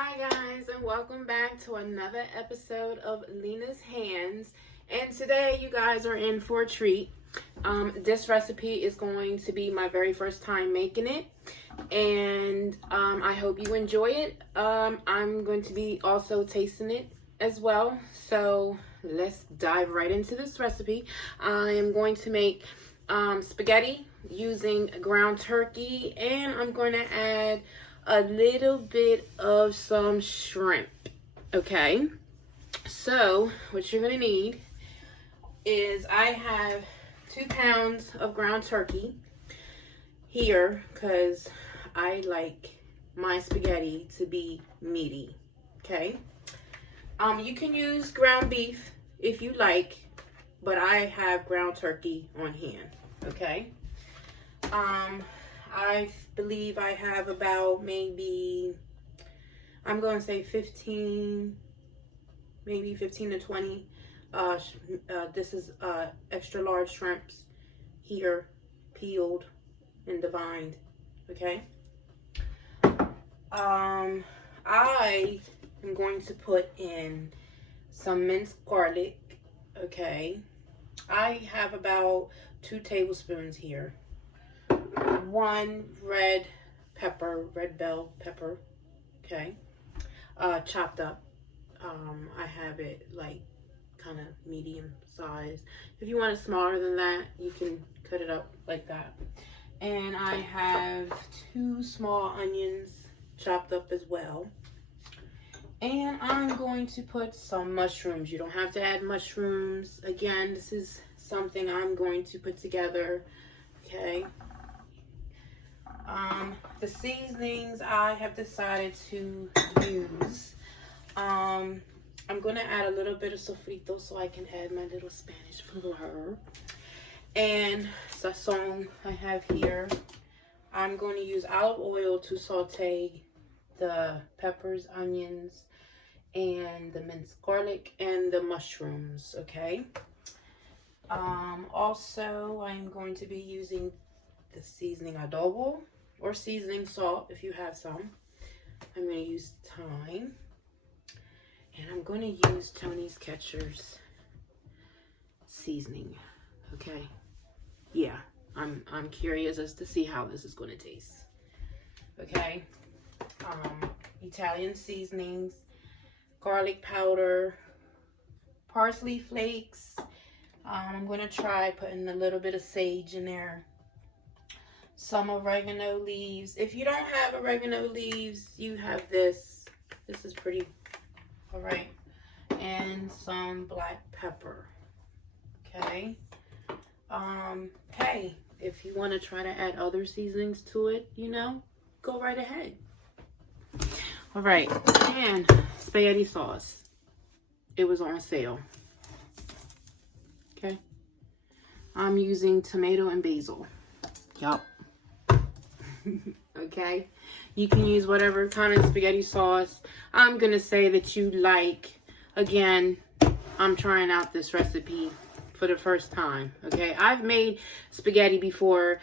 Hi guys, and welcome back to another episode of Lena's Hands. And today you guys are in for a treat. This recipe is going to be my very first time making it, and I hope you enjoy it. I'm going to be also tasting it as well, so let's dive right into this recipe. I am going to make spaghetti using ground turkey, and I'm going to add a little bit of some shrimp. Okay, so what you're gonna need is I have 2 pounds of ground turkey here because I like my spaghetti to be meaty. Okay, you can use ground beef if you like, but I have ground turkey on hand. Okay, I believe I have about maybe, I'm going to say 15, maybe 15 to 20. This is extra large shrimps here, peeled and divined. Okay. I am going to put in some minced garlic. Okay. I have about 2 tablespoons here. 1 red bell pepper, okay, chopped up. I have it like kind of medium size. If you want it smaller than that, you can cut it up like that. And I have 2 small onions chopped up as well. And I'm going to put some mushrooms. You don't have to add mushrooms. Again, this is something I'm going to put together, okay. The seasonings I have decided to use. I'm going to add a little bit of sofrito so I can add my little Spanish flavor. And sazon I have here. I'm going to use olive oil to saute the peppers, onions, and the minced garlic and the mushrooms, okay? Also, I'm going to be using the seasoning adobo or seasoning salt if you have some. I'm going to use thyme, and I'm going to use Tony's Ketcher's seasoning. Okay, yeah, I'm curious as to see how this is going to taste. Okay, Italian seasonings, garlic powder, parsley flakes. I'm going to try putting a little bit of sage in there. Some oregano leaves. If you don't have oregano leaves, you have this. This is pretty all right. And some black pepper. Okay. Hey, if you want to try to add other seasonings to it, you know, go right ahead. All right. And spaghetti sauce. It was on sale. Okay. I'm using tomato and basil. Yup. Okay, you can use whatever kind of spaghetti sauce I'm gonna say that you like. Again, I'm trying out this recipe for the first time. Okay, I've made spaghetti before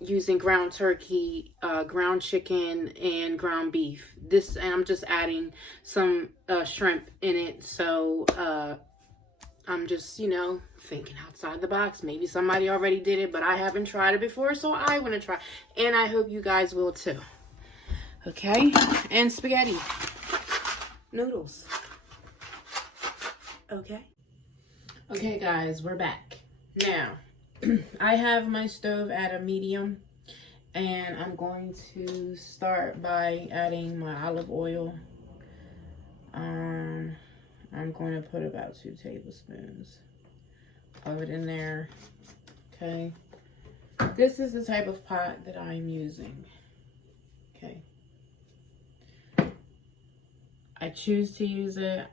using ground turkey, ground chicken, and ground beef. And I'm just adding some shrimp in it, so I'm just, you know, thinking outside the box. Maybe somebody already did it, but I haven't tried it before, so I want to try. And I hope you guys will too. Okay? And spaghetti. Noodles. Okay? Okay, guys, we're back. Now, I have my stove at a medium, and I'm going to start by adding my olive oil. I'm going to put about 2 tablespoons of it in there. Okay. This is the type of pot that I'm using. Okay. I choose to use it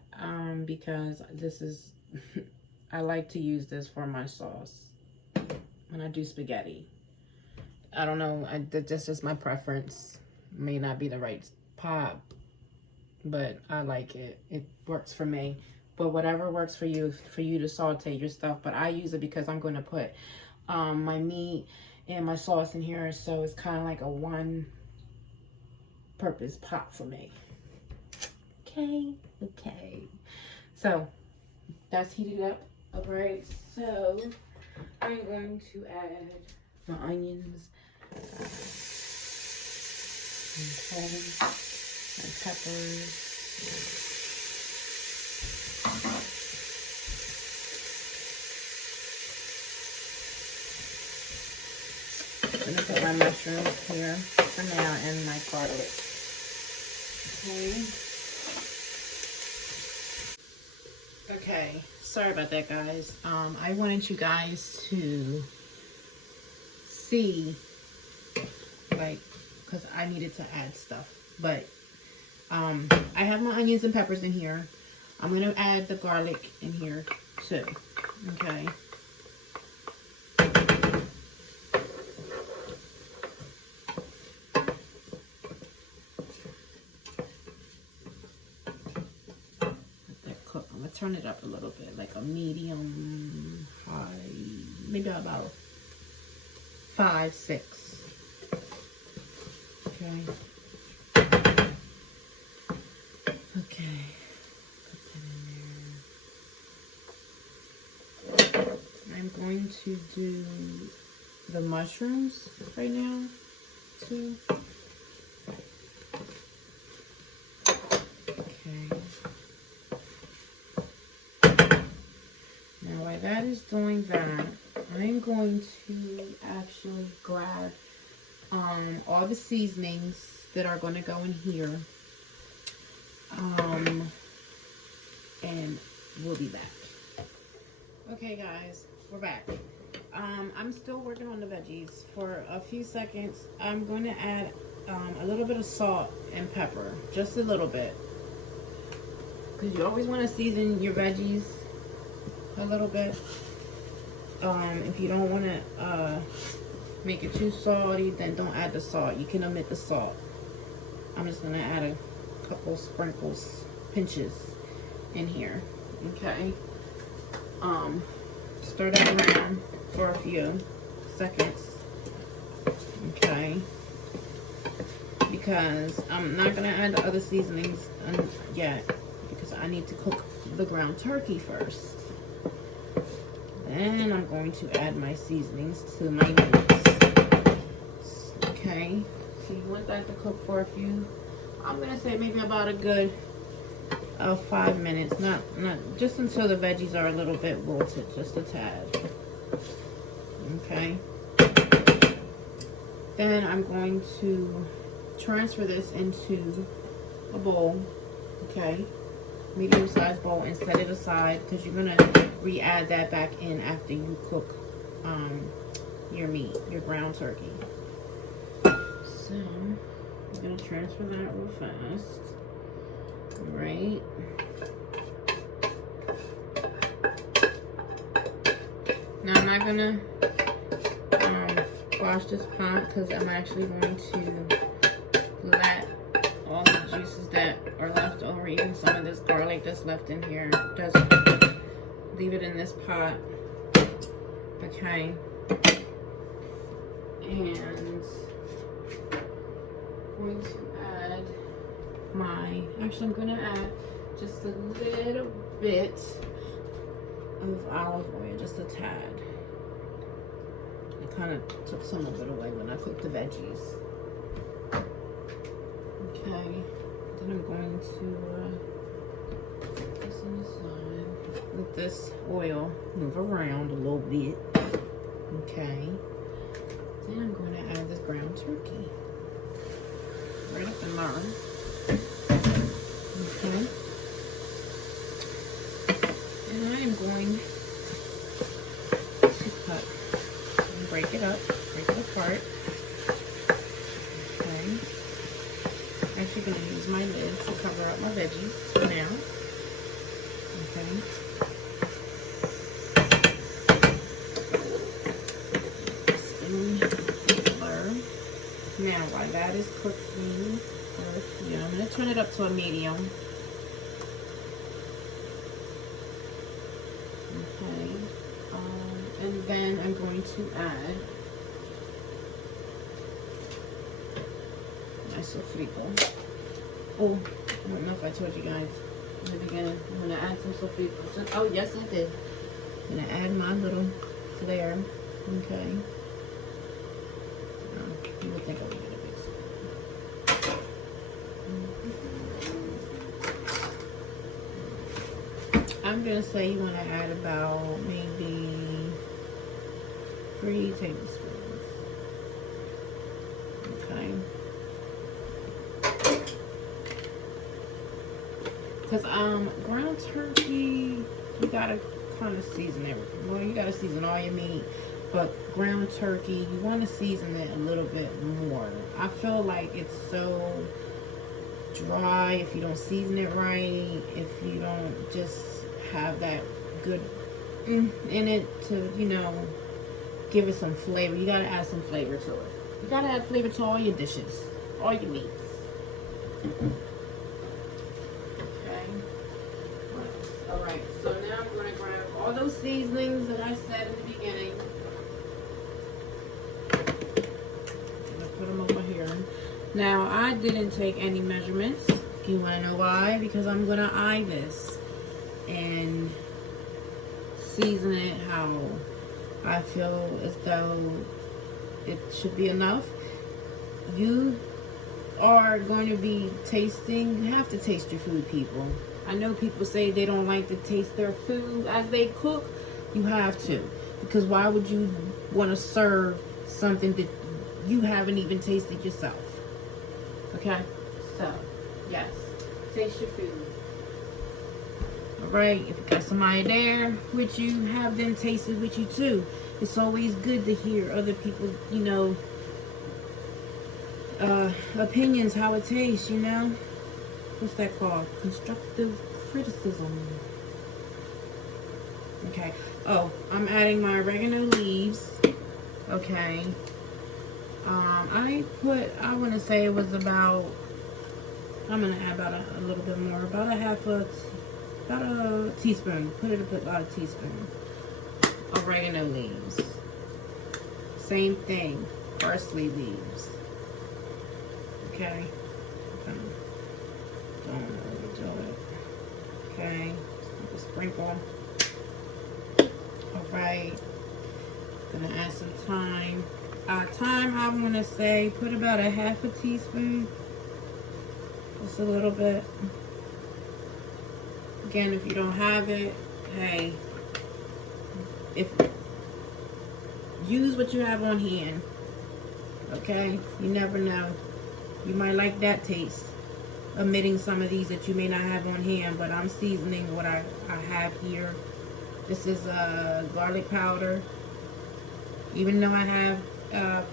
because this is, I like to use this for my sauce when I do spaghetti. I don't know, that's just my preference. May not be the right pot, but I like it. It works for me. But whatever works for you to saute your stuff. But I use it because I'm going to put my meat and my sauce in here. So it's kind of like a one purpose pot for me. Okay. So that's heated up. Alright, so I'm going to add my onions and peppers. I'm going to put my mushrooms here for now and my garlic. Okay, sorry about that, guys. I wanted you guys to see, like, because I needed to add stuff. But I have my onions and peppers in here. I'm going to add the garlic in here too. Okay. I'm gonna turn it up a little bit, like a medium high, maybe about 5, 6. Okay. Okay. Put that in there. I'm going to do the mushrooms right now too. That is doing that. I'm going to actually grab all the seasonings that are going to go in here, and we'll be back. Okay, guys, we're back. I'm still working on the veggies. For a few seconds, I'm going to add a little bit of salt and pepper, just a little bit, because you always want to season your veggies a little bit. If you don't want to make it too salty, then don't add the salt. You can omit the salt. I'm just going to add a couple sprinkles, pinches in here. Okay. Stir that around for a few seconds. Okay. Because I'm not going to add the other seasonings yet, because I need to cook the ground turkey first. Then I'm going to add my seasonings to my meats. Okay, so you want that to cook for a few, I'm going to say maybe about a good 5 minutes. Not just until the veggies are a little bit wilted, just a tad. Okay. Then I'm going to transfer this into a bowl. Okay. Medium-sized bowl, and set it aside, because you're going to re-add that back in after you cook your meat, your ground turkey. So I'm going to transfer that real fast. Right. Now I'm not going to wash this pot, because I'm actually going to let all the juices that are left over, even some of this garlic that's left in here, just leave it in this pot. Okay. And I'm going to add I'm going to add just a little bit of olive oil, just a tad. I kind of took some of it away when I cooked the veggies. Okay, then I'm going to put this on the side. Let this oil move around a little bit. Okay, then I'm going to add this ground turkey right up in there. Okay, and I am going to cut and break it apart. I'm actually going to use my lid to cover up my veggies for now. Okay. Now, while that is cooking, I'm going to turn it up to a medium. Okay. And then I'm going to add my sofrito. Oh, I don't know if I told you guys in the beginning. I'm gonna add some sofrito. Oh, yes, I did. I'm gonna add my little flare. Okay. You would think I would get a big spoon. I'm gonna say you want to add about maybe 3 tablespoons. Okay. Because ground turkey, you gotta kind of season everything. Well, you gotta season all your meat, but ground turkey, you want to season it a little bit more. I feel like it's so dry if you don't season it right, if you don't just have that good in it to, you know, give it some flavor. You gotta add some flavor to it. You gotta add flavor to all your dishes, all your meats. Okay. All right. So now I'm gonna grab all those seasonings that I said in the beginning. I'm gonna put them over here. Now I didn't take any measurements. You wanna know why? Because I'm gonna eye this and season it how I feel as though it should be enough. You are going to be tasting, you have to taste your food, people. I know people say they don't like to taste their food as they cook. You have to, because why would you want to serve something that you haven't even tasted yourself? Okay, so yes, taste your food. Alright, if you got somebody there with you, have them taste it with you too. It's always good to hear other people's, you know, opinions, how it tastes, you know. What's that called? Constructive criticism. Okay. Oh, I'm adding my oregano leaves. Okay. I want to say it was about, I'm going to add about a little bit more, about a teaspoon. Put it about a teaspoon. Oregano leaves. Same thing. Parsley leaves. Okay. Don't overdo it. Okay. Just a sprinkle. Alright. Gonna add some thyme. Thyme, I'm gonna say put about a half a teaspoon. Just a little bit. Again, if you don't have it, hey, use what you have on hand. Okay, you never know. You might like that taste, omitting some of these that you may not have on hand. But I'm seasoning what I have here. This is garlic powder. Even though I have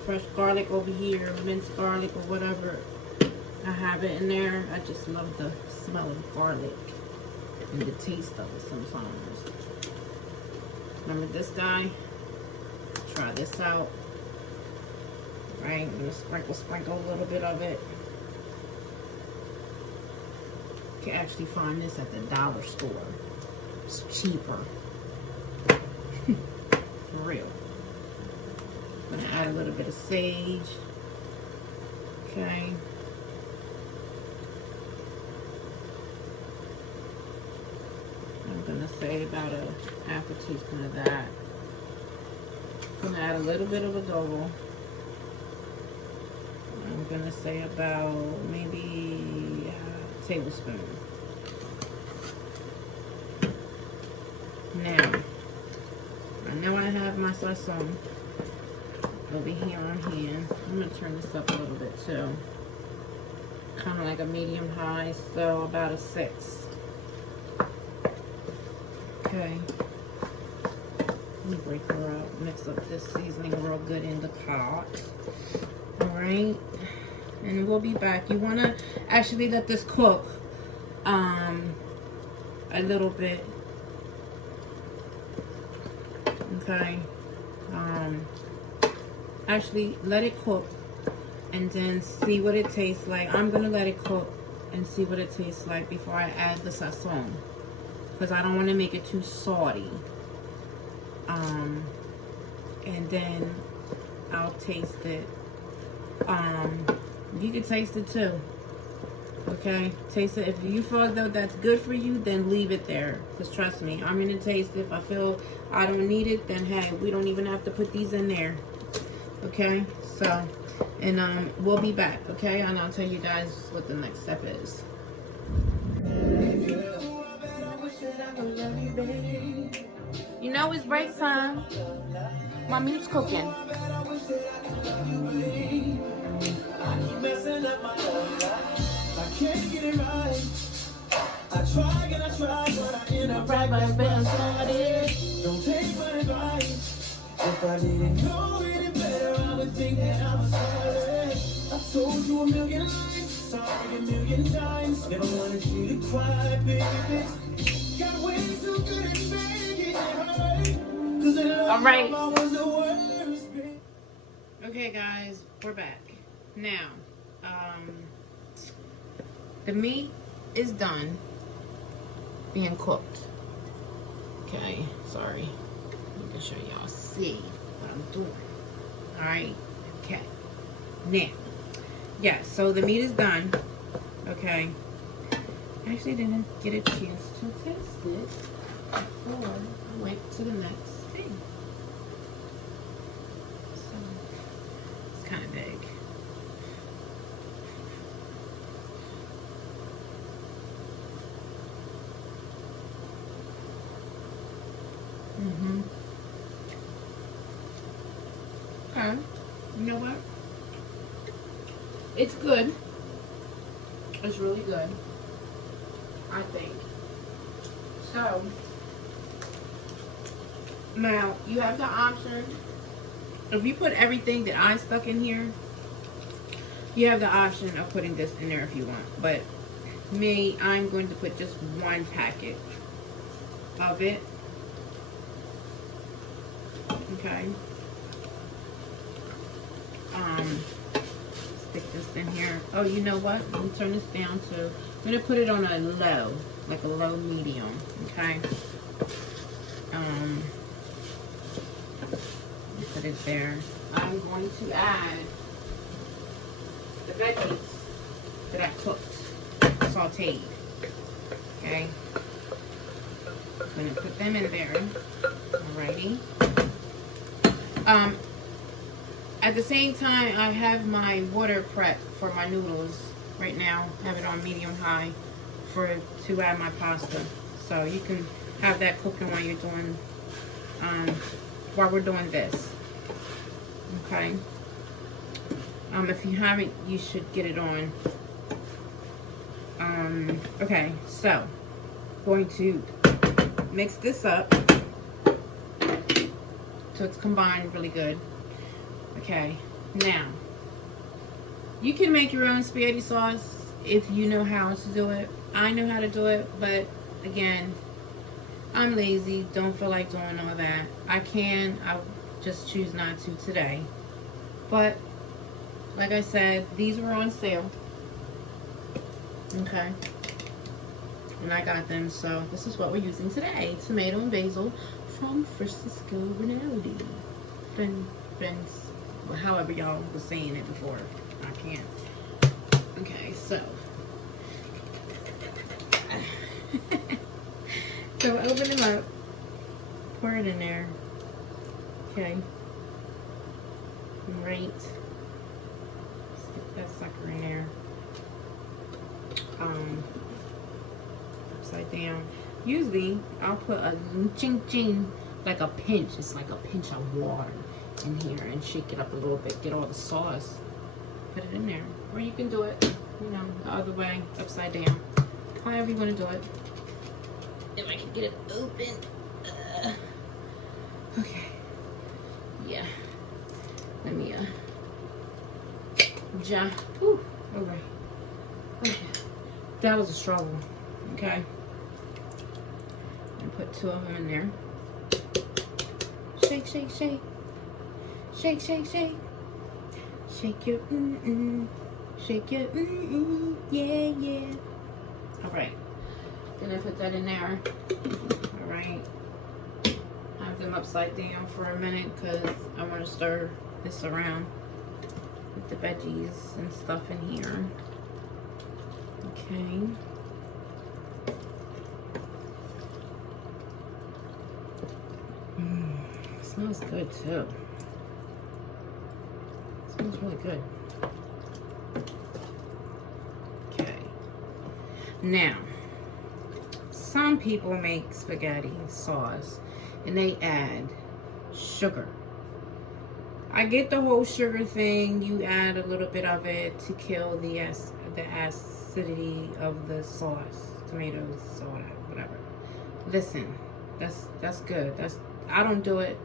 fresh garlic over here, minced garlic or whatever, I have it in there. I just love the smell of garlic and the taste of it sometimes. Remember this guy? Try this out. Right, I'm gonna sprinkle a little bit of it. You can actually find this at the dollar store. It's cheaper. For real. I'm gonna add a little bit of sage. Okay. I'm gonna say about a half a teaspoon of that. I'm gonna add a little bit of adobo. I'm gonna say about maybe a tablespoon. Now, I know I have my sazon over here on hand. I'm gonna turn this up a little bit too. Kind of like a medium high, so about a 6. Okay. Let me break her up. Mix up this seasoning real good in the pot. Alright. And we'll be back. You want to actually let this cook a little bit. Okay. Actually, let it cook and then see what it tastes like. I'm going to let it cook and see what it tastes like before I add the sazon, because I don't want to make it too salty. And then I'll taste it You can taste it too. Okay, taste it. If you feel as though that's good for you, then leave it there. Because trust me, I'm going to taste it. If I feel I don't need it, then hey, we don't even have to put these in there. Okay, so, and we'll be back, okay? And I'll tell you guys what the next step is. You know it's break time. My meat's cooking. I can't get it right. I try and I try, but I end up right by being started. Don't take my advice. If I didn't know any better, I would think that I was sorry. I told you a million lies, sorry a million times. Never wanted you to cry, baby. Got way too good at making it right. All right. Okay, guys, we're back. Now, the meat is done being cooked. Okay, sorry. Let me show y'all see what I'm doing. Alright, okay. Now, yeah, so the meat is done. Okay. I actually didn't get a chance to taste it before I went to the next thing. So, it's kind of big. Okay, you know what? It's good. It's really good, I think. So, now you have the option. If you put everything that I stuck in here, you have the option of putting this in there if you want. But me, I'm going to put just one packet of it. Okay. Stick this in here. Oh, you know what? Let me turn this down to, I'm going to put it on a low, like a low medium. Okay. Put it there. I'm going to add the veggies that I cooked, sauteed. Okay. I'm going to put them in there. Alrighty. At the same time, I have my water prep for my noodles right now. I have it on medium-high to add my pasta. So you can have that cooking while you're doing, while we're doing this. Okay. If you haven't, you should get it on. Okay, so going to mix this up so it's combined really good. Okay, now you can make your own spaghetti sauce if you know how to do it. I know how to do it, but again, I'm lazy, don't feel like doing all that. I just choose not to today. But like I said, these were on sale. Okay, and I got them, so this is what we're using today. Tomato and basil from Francisco Rinaldi. Friends, well, however y'all was saying it before. I can't. Okay, so. So open them up. Pour it in there. Okay. Right. Stick that sucker in there. Upside down. Usually, I'll put a ching, like a pinch. It's like a pinch of water in here and shake it up a little bit. Get all the sauce. Put it in there. Or you can do it, you know, the other way, upside down. However you want to do it. If I can get it open. Okay. Yeah. Let me, Whew. Alright. Okay. That was a struggle. Okay. And put 2 of them in there. Shake, shake, shake. Shake, shake, shake. Shake your Shake your yeah, yeah. Alright. Then I put that in there. Alright. Have them upside down for a minute because I want to stir this around. Put the veggies and stuff in here. Okay. It smells good too. It smells really good. Okay. Now, some people make spaghetti sauce and they add sugar. I get the whole sugar thing. You add a little bit of it to kill the acidity of the sauce, tomatoes, soda, whatever. Listen, that's good. I don't do it.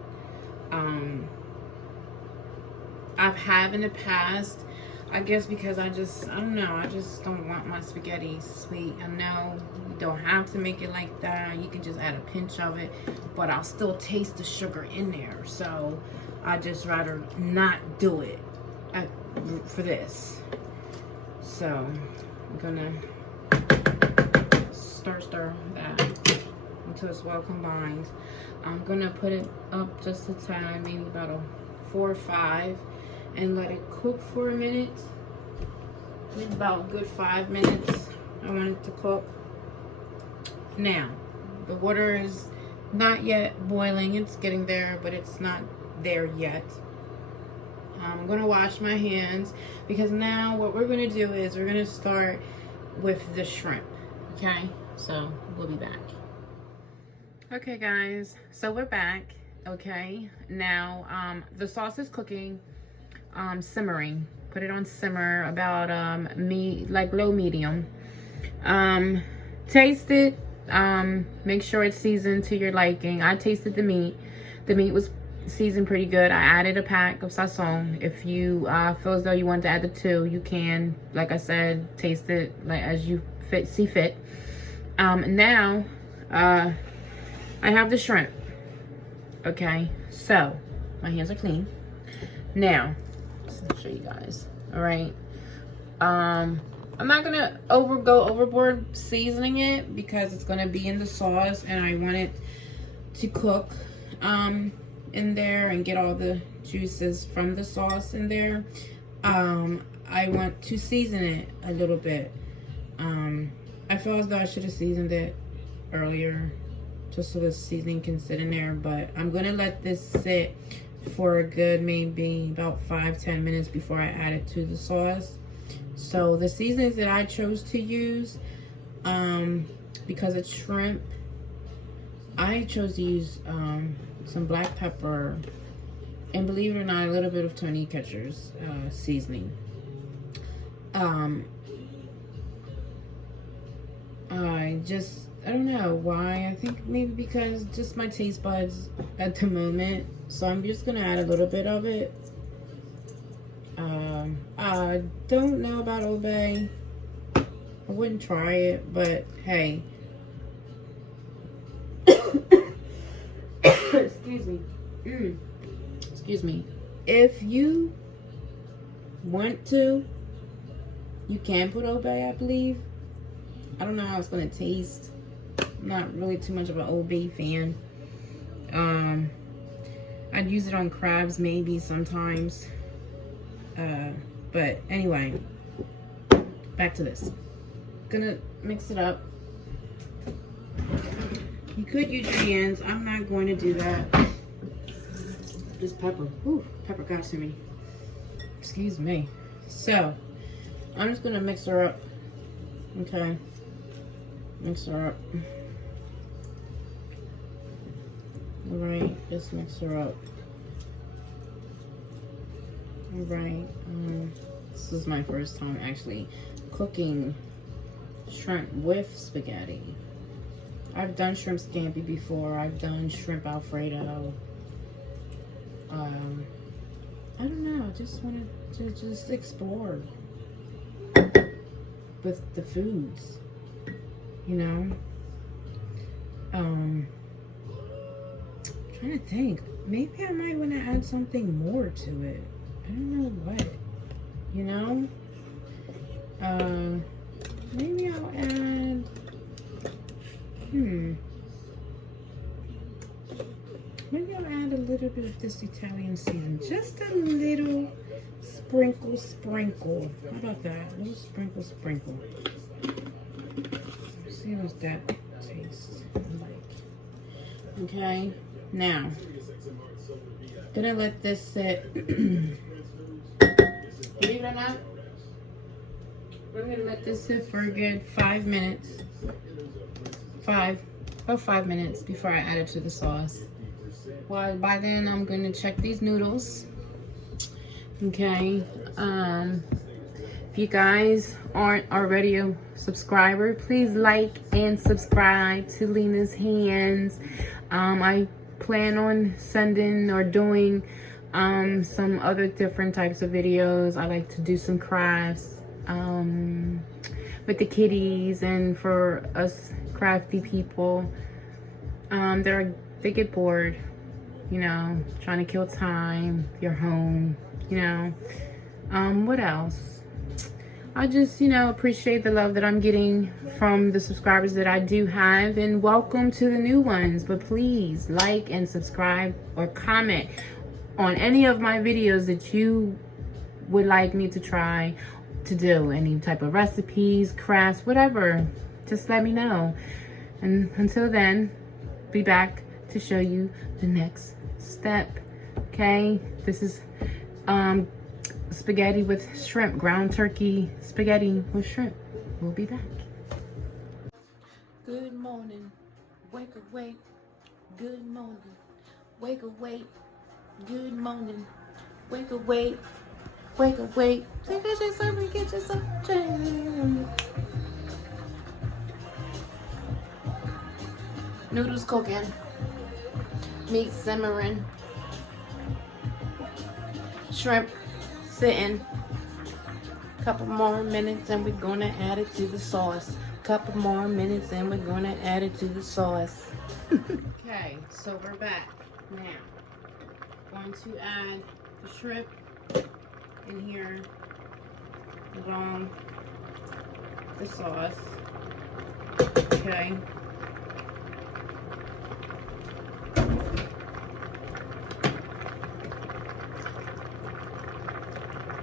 I've had in the past. I guess because I don't know. I just don't want my spaghetti sweet. I know you don't have to make it like that. You can just add a pinch of it, but I'll still taste the sugar in there. So I just rather not do it for this. So I'm gonna stir that until it's well combined. I'm gonna put it up just a tad, maybe about a 4 or 5, and let it cook for a minute. Maybe about a good 5 minutes. I want it to cook. Now, the water is not yet boiling. It's getting there, but it's not there yet. I'm gonna wash my hands because now what we're gonna do is we're gonna start with the shrimp. Okay, so we'll be back. Okay guys, so we're back. Okay, now the sauce is cooking, simmering. Put it on simmer about like low medium. Taste it. Make sure it's seasoned to your liking. I tasted the meat. The meat was seasoned pretty good. I added a pack of sazon. If you feel as though you want to add the 2, you can. Like I said, taste it like as you see fit. Now I have the shrimp. Okay, so my hands are clean. Now let's show you guys. All right, I'm not gonna go overboard seasoning it because it's gonna be in the sauce and I want it to cook in there and get all the juices from the sauce in there. I want to season it a little bit. I feel as though I should have seasoned it earlier just so the seasoning can sit in there, but I'm gonna let this sit for a good maybe about 5-10 minutes before I add it to the sauce. So the seasonings that I chose to use, because it's shrimp, I chose to use some black pepper and, believe it or not, a little bit of Tony Ketcher's seasoning. I don't know why. I think maybe because just my taste buds at the moment. So I'm just gonna add a little bit of it. I don't know about Obey. I wouldn't try it, but hey. Excuse me. Excuse me. If you want to, you can put Obey, I believe. I don't know how it's gonna taste. I'm not really too much of an Old Bay fan. I'd use it on crabs maybe sometimes. But anyway, back to this. Gonna mix it up. You could use your hands. I'm not going to do that. Just pepper. Ooh, pepper got to me. Excuse me. So, I'm just gonna mix her up. Okay. Mix her up. Alright, just mix her up. Alright, this is my first time actually cooking shrimp with spaghetti. I've done shrimp scampi before. I've done shrimp alfredo. I don't know, just wanted to just explore with the foods, you know. Trying to think, maybe I might want to add something more to it. I don't know what, you know. Maybe I'll add maybe I'll add a little bit of this Italian season, just a little sprinkle, sprinkle. How about that? A little sprinkle, sprinkle. See what that tastes like. Okay, now gonna let this sit. Believe it or not, we're gonna let this sit for a good 5 minutes. About 5 minutes before I add it to the sauce. Well, by then I'm gonna check these noodles. Okay, if you guys aren't already a subscriber, please like and subscribe to Lena's Hands. I plan on sending or doing some other different types of videos. I like to do some crafts with the kiddies, and for us crafty people, they get bored, you know, trying to kill time. You're home, you know. What else? I just, you know, appreciate the love that I'm getting from the subscribers that I do have, and welcome to the new ones. But please like and subscribe or comment on any of my videos that you would like me to try to do. Any type of recipes, crafts, whatever. Just let me know. And until then, be back to show you the next step. Okay, this is spaghetti with shrimp, ground turkey spaghetti with shrimp. We'll be back. Good morning, wake awake. Good morning, wake awake. Good morning, wake awake. Wake awake. Get yourself and get yourself changed. Noodles cooking, meat simmering, shrimp sitting. Couple more minutes and we're gonna add it to the sauce. Couple more minutes and we're gonna add it to the sauce. Okay, so we're back now. Going to add the shrimp in here along the sauce. Okay.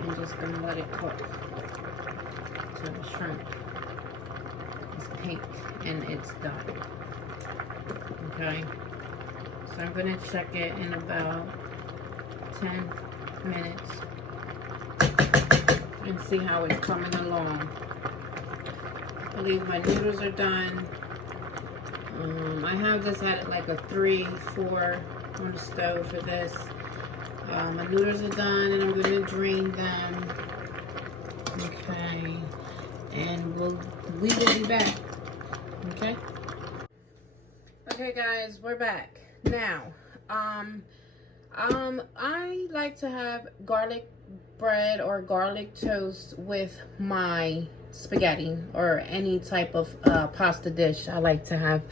I'm just gonna let it cook till the shrimp is pink and it's done. Okay, so I'm gonna check it in about 10 minutes and see how it's coming along. I believe my noodles are done. I have this at like a 3-4 on the stove for this. My noodles are done and I'm going to drain them. Okay. And we will be back. Okay. Okay guys, we're back. Now, I like to have garlic bread or garlic toast with my spaghetti or any type of pasta dish. I like to have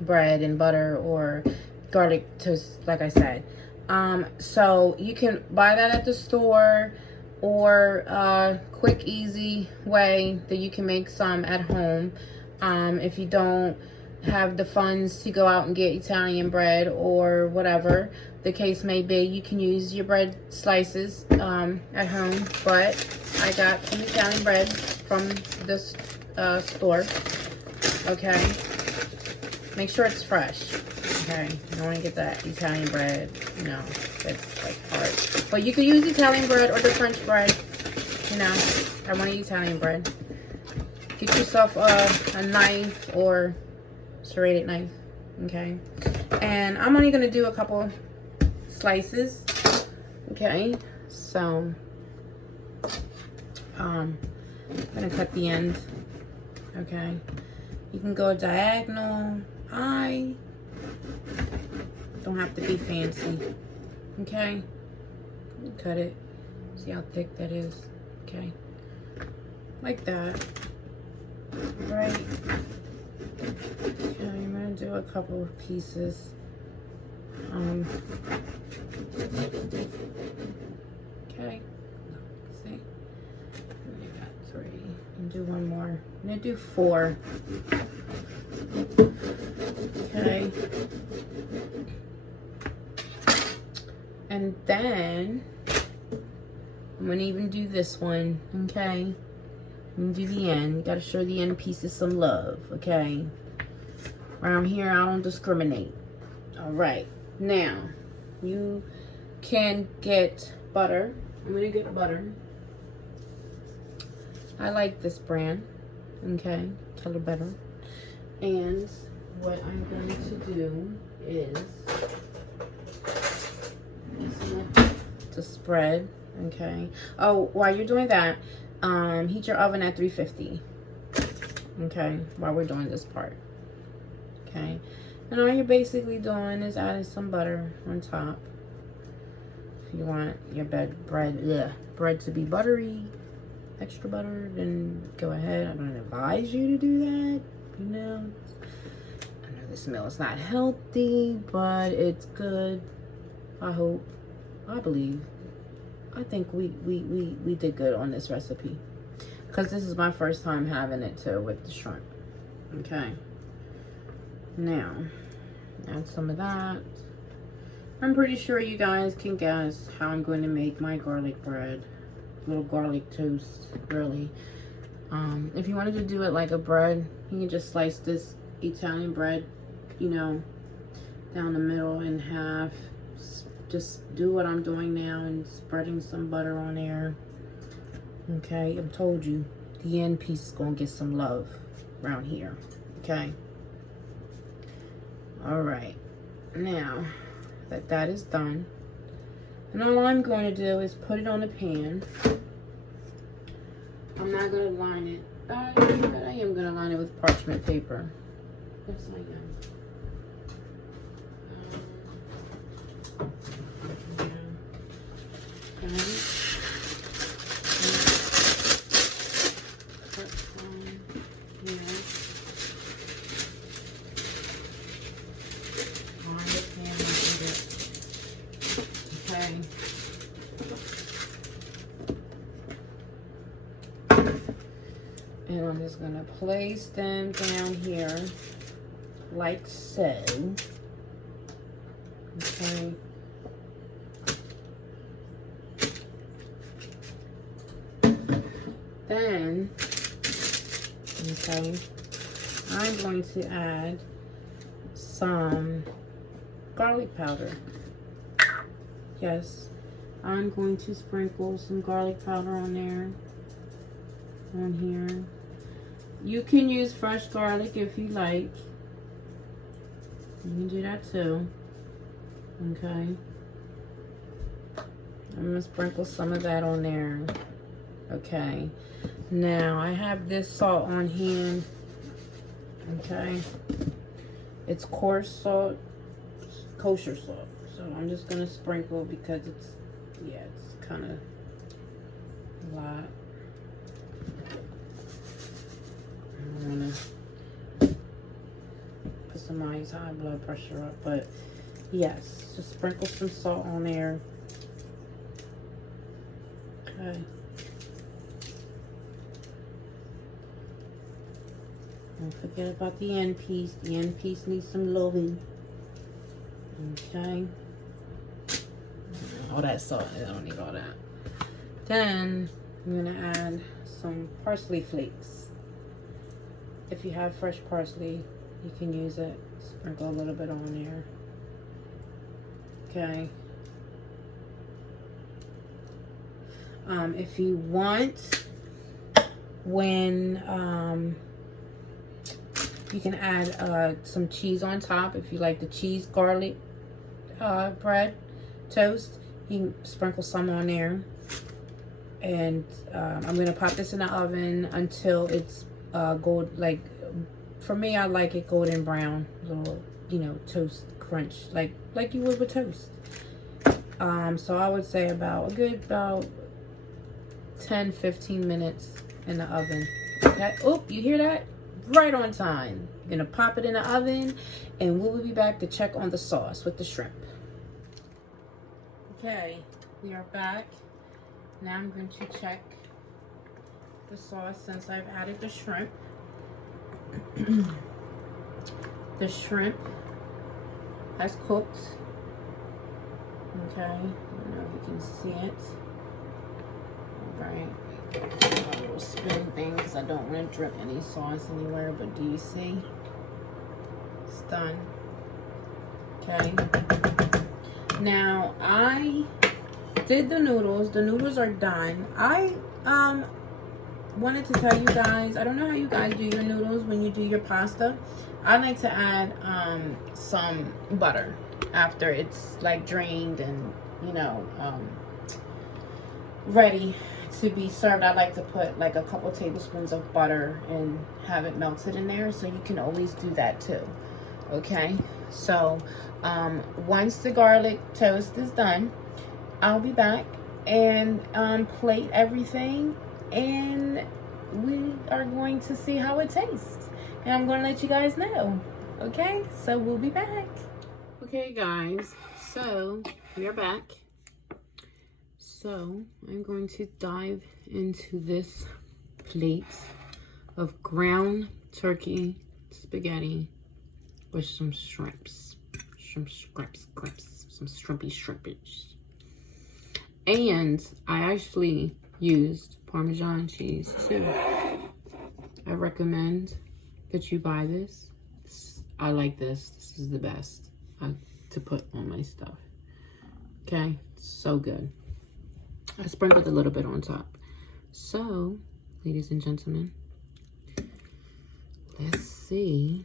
bread and butter or garlic toast, like I said. So you can buy that at the store, or quick easy way that you can make some at home. If you don't have the funds to go out and get Italian bread or whatever the case may be, you can use your bread slices at home. But I got some Italian bread from this store. Okay, make sure it's fresh. Okay, you don't want to get that Italian bread, you know, it's like hard. But you could use Italian bread or the French bread. You know, I want Italian bread. Get yourself a knife or serrated knife. Okay, and I'm only gonna do a couple slices. Okay, so I'm gonna cut the end. Okay, you can go diagonal. I don't have to be fancy. Okay, cut it. See how thick that is. Okay, like that. Right. Okay, I'm gonna do a couple of pieces. Okay. See, I got 3. And do one more. I'm gonna do 4. Okay. And then I'm gonna even do this one, okay? I'm gonna do the end. You gotta show the end pieces some love, okay? Around here, I don't discriminate. All right, now you can get butter. I'm gonna get butter. I like this brand, okay? Color Better. And what I'm going to do is to spread, okay? Oh, while you're doing that, heat your oven at 350, okay? While we're doing this part, okay? And all you're basically doing is adding some butter on top. If you want your bread to be buttery, extra butter, then go ahead. I don't advise you to do that, you know. I know the smell is not healthy, but it's good. I hope, I believe, I think we did good on this recipe, because this is my first time having it too with the shrimp. Okay, now add some of that. I'm pretty sure you guys can guess how I'm going to make my garlic bread. Little garlic toast, really. If you wanted to do it like a bread, you can just slice this Italian bread, you know, down the middle in half. Just do what I'm doing now and spreading some butter on there. Okay, I've told you, the end piece is gonna get some love around here. Okay. All right, now that is done, and all I'm going to do is put it on a pan. I'm not going to line it, but I am going to line it with parchment paper. Yes, I am. And I'm just going to place them down here like so. Okay. Then, okay, I'm going to add some garlic powder. Yes, I'm going to sprinkle some garlic powder on there. On here. You can use fresh garlic if you like. You can do that too. Okay. I'm gonna sprinkle some of that on there. Okay. Now I have this salt on hand. Okay. It's coarse salt, kosher salt. So I'm just gonna sprinkle because it's kind of a lot. I'm gonna put somebody's high blood pressure up, but yes, just sprinkle some salt on there. Okay. Don't forget about the end piece. The end piece needs some loving. Okay. All that salt, I don't need all that. Then I'm gonna add some parsley flakes. If you have fresh parsley, you can use it. Sprinkle a little bit on there. Okay. If you want, when you can add some cheese on top. If you like the cheese garlic bread toast, you can sprinkle some on there. And I'm gonna pop this in the oven until it's gold, like, for me, I like it golden brown, little, you know, toast crunch, like you would with toast. So I would say about 10-15 minutes in the oven. Okay. Oh, you hear that? Right on time. You're gonna pop it in the oven, and we will be back to check on the sauce with the shrimp. Okay, we are back. Now I'm going to check the sauce since I've added the shrimp. The shrimp has cooked. Okay, I don't know if you can see it. right? A little spoon thing because I don't want to drip any sauce anywhere. But do you see? It's done. Okay. Now I did the noodles. The noodles are done. I wanted to tell you guys, I don't know how you guys do your noodles when you do your pasta. I like to add some butter after it's like drained and, you know, ready to be served. I like to put like a couple tablespoons of butter and have it melted in there, so you can always do that too. Okay, so once the garlic toast is done, I'll be back and plate everything, and we are going to see how it tastes, and I'm going to let you guys know. Okay, so we'll be back. Okay guys, so we are back. So I'm going to dive into this plate of ground turkey spaghetti with some shrimps. Some shrimpies. And I actually used Parmesan cheese too. I recommend that you buy this. I like this. This is the best to put on my stuff. Okay, so good. I sprinkled a little bit on top. So, ladies and gentlemen, let's see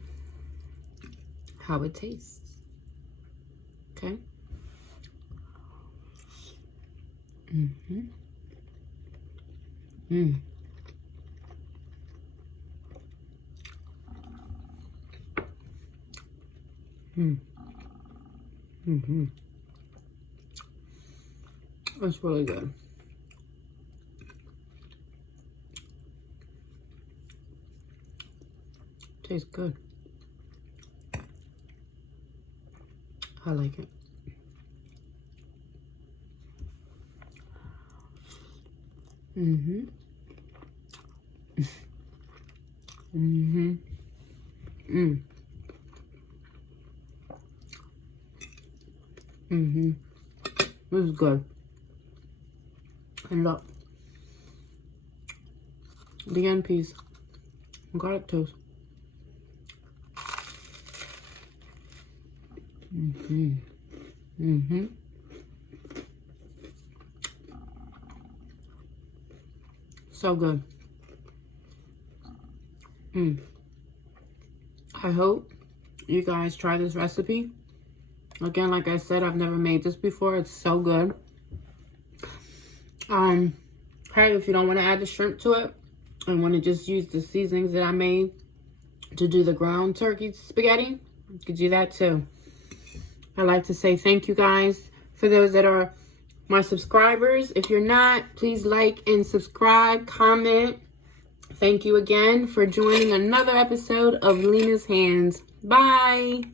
how it tastes. Okay. Mm-hmm. Mm. Mm. Mm-hmm. That's really good. Tastes good. I like it. Mm-hmm. Mm-hmm. Mm. Mm-hmm. This is good. And look, the end piece, garlic toast. Mm-hmm. Mm-hmm. So good. I hope you guys try this recipe. Again, like I said, I've never made this before. It's so good. Hey, if you don't want to add the shrimp to it and want to just use the seasonings that I made to do the ground turkey spaghetti, you could do that too. I'd like to say thank you guys for those that are my subscribers. If you're not, please like and subscribe, comment. Thank you again for joining another episode of Lena's Hands. Bye.